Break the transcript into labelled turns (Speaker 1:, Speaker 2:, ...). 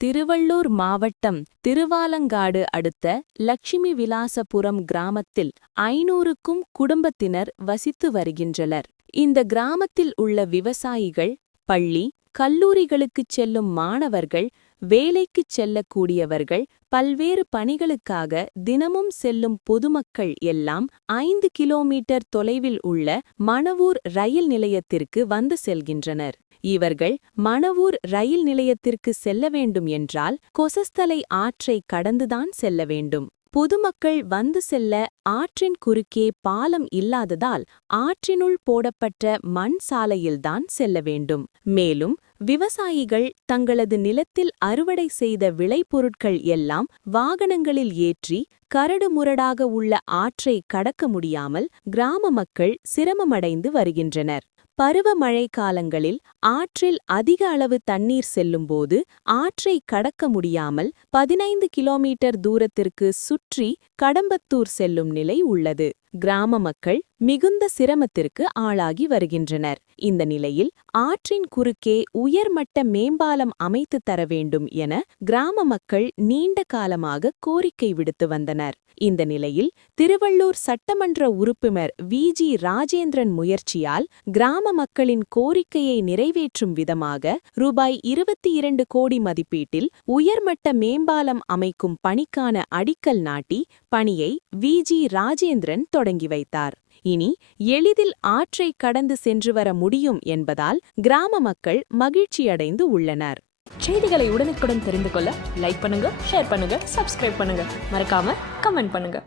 Speaker 1: திருவள்ளூர் மாவட்டம் திருவாலங்காடு அடுத்த லட்சுமி விலாசபுரம் கிராமத்தில் ஐநூறுக்கும் குடும்பத்தினர் வசித்து வருகின்றனர். இந்த கிராமத்தில் உள்ள விவசாயிகள் பள்ளி கல்லூரிகளுக்குச் செல்லும் மாணவர்கள் வேலைக்குச் செல்லக்கூடியவர்கள் பல்வேறு பணிகளுக்காக தினமும் செல்லும் பொதுமக்கள் எல்லாம் ஐந்து கிலோமீட்டர் தொலைவில் உள்ள மணவூர் ரயில் நிலையத்திற்கு வந்து செல்கின்றனர். இவர்கள் மணவூர் ரயில் நிலையத்திற்கு செல்ல வேண்டும் என்றால் கொசஸ்தலை ஆற்றை கடந்துதான் செல்ல வேண்டும். பொதுமக்கள் வந்து செல்ல ஆற்றின் குறுக்கே பாலம் இல்லாததால் ஆற்றினுள் போடப்பட்ட மண் சாலையில்தான் செல்ல வேண்டும். மேலும் விவசாயிகள் தங்களது நிலத்தில் அறுவடை செய்த விளைபொருட்கள் எல்லாம் வாகனங்களில் ஏற்றி கரடுமுரடாக உள்ள ஆற்றை கடக்க முடியாமல் கிராம மக்கள் சிரமமடைந்து வருகின்றனர். பருவமழை காலங்களில் ஆற்றில் அதிக அளவு தண்ணீர் செல்லும்போது ஆற்றை கடக்க முடியாமல் பதினைந்து கிலோமீட்டர் தூரத்திற்கு சுற்றி கடம்பத்தூர் செல்லும் நிலை உள்ளது. கிராம மக்கள் மிகுந்த சிரமத்திற்கு ஆளாகி வருகின்றனர். இந்த நிலையில் ஆற்றின் குறுக்கே உயர்மட்ட மேம்பாலம் அமைத்து தர வேண்டும் என கிராம மக்கள் நீண்ட காலமாக கோரிக்கை விடுத்து வந்தனர். இந்த நிலையில் திருவள்ளூர் சட்டமன்ற உறுப்பினர் வி. ஜி. ராஜேந்திரன் முயற்சியால் கிராம மக்களின் கோரிக்கையை நிறைவேற்றும் விதமாக ரூபாய் இருபத்தி இரண்டு கோடி மதிப்பீட்டில் உயர்மட்ட மேம்பாலம் அமைக்கும் பணிக்கான அடிக்கல் நாட்டி பணியை வி. ஜி. ராஜேந்திரன் தொடங்கி வைத்தார். இனி எளிதில் ஆற்றை கடந்து சென்று வர முடியும் என்பதால் கிராம மக்கள் மகிழ்ச்சியடைந்து உள்ளனர்.
Speaker 2: செய்திகளை உடனுக்குடன் தெரிந்து கொள்ள லைக் பண்ணுங்க ஷேர் பண்ணுங்க சப்ஸ்கிரைப் பண்ணுங்க. மறக்காம கமெண்ட் பண்ணுங்க.